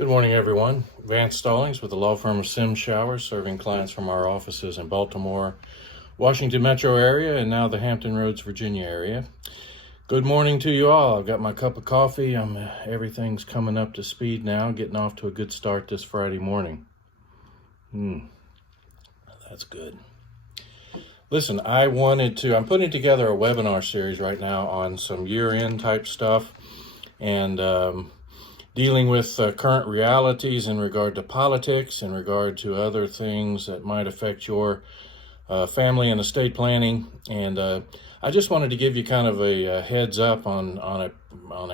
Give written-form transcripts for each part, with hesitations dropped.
Good morning, everyone. Vance Stallings with the law firm of Sims Showers, serving clients from our offices in Baltimore, Washington metro area, and now the Hampton Roads, Virginia area. Good morning to you all. I've got my cup of coffee. Everything's coming up to speed now, getting off to a good start this Friday morning. That's good. Listen, I'm putting together a webinar series right now on some year-end type stuff and dealing with current realities in regard to politics, in regard to other things that might affect your family and estate planning. And I just wanted to give you kind of a heads up on a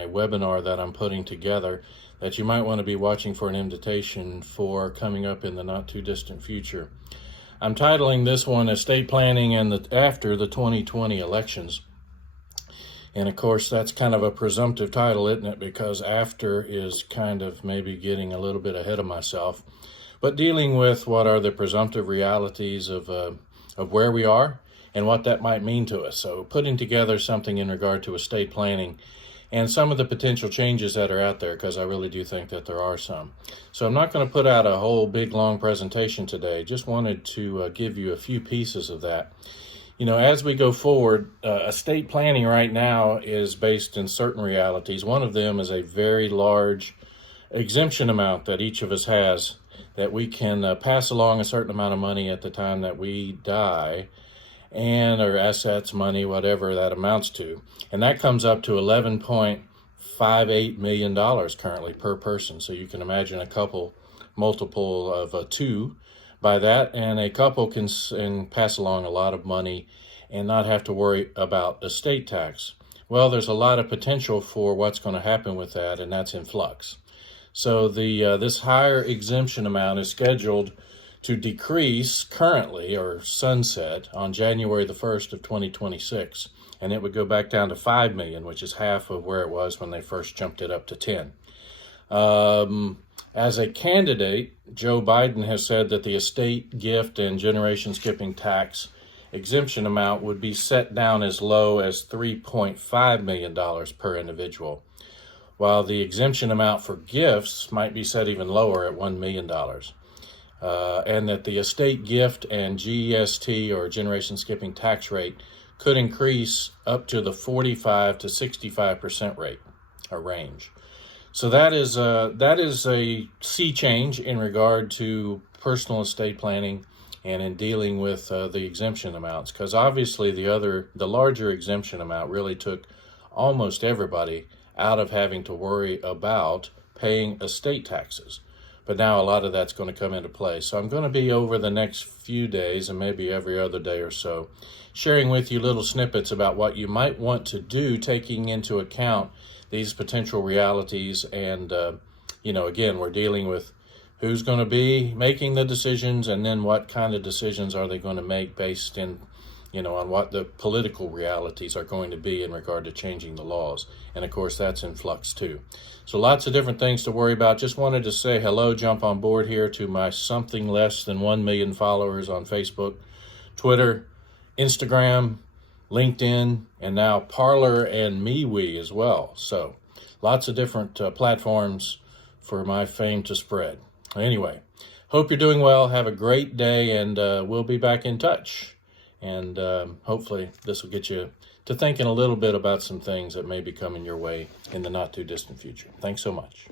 webinar that I'm putting together that you might want to be watching for an invitation for coming up in the not too distant future. I'm titling this one Estate Planning and After the 2020 Elections. And of course, that's kind of a presumptive title, isn't it? Because after is kind of maybe getting a little bit ahead of myself. But dealing with what are the presumptive realities of where we are and what that might mean to us. So putting together something in regard to estate planning and some of the potential changes that are out there, because I really do think that there are some. So I'm not going to put out a whole big long presentation today. Just wanted to give you a few pieces of that. You know, as we go forward, estate planning right now is based in certain realities. One of them is a very large exemption amount that each of us has that we can pass along a certain amount of money at the time that we die, and our assets, money, whatever that amounts to. And that comes up to $11.58 million currently per person. So you can imagine a couple multiple of two by that, and a couple can pass along a lot of money and not have to worry about estate tax. Well, there's a lot of potential for what's going to happen with that, and that's in flux. So this higher exemption amount is scheduled to decrease currently, or sunset, on January the 1st of 2026, and it would go back down to $5 million, which is half of where it was when they first jumped it up to 10. As a candidate, Joe Biden has said that the estate, gift, and generation skipping tax exemption amount would be set down as low as $3.5 million per individual, while the exemption amount for gifts might be set even lower at $1 million. And that the estate, gift, and GST, or generation skipping tax rate, could increase up to the 45 to 65% rate, or range. So that is a sea change in regard to personal estate planning and in dealing with the exemption amounts, because obviously the larger exemption amount really took almost everybody out of having to worry about paying estate taxes. But now a lot of that's going to come into play. So I'm going to be over the next few days, and maybe every other day or so, sharing with you little snippets about what you might want to do, taking into account these potential realities. And, again, we're dealing with who's going to be making the decisions, and then what kind of decisions are they going to make based in, on what the political realities are going to be in regard to changing the laws. And of course, that's in flux too. So lots of different things to worry about. Just wanted to say hello, jump on board here to my something less than 1 million followers on Facebook, Twitter, Instagram, LinkedIn, and now Parler and MeWe as well. So lots of different platforms for my fame to spread. Anyway, hope you're doing well. Have a great day, and we'll be back in touch. And hopefully this will get you to thinking a little bit about some things that may be coming your way in the not too distant future. Thanks so much.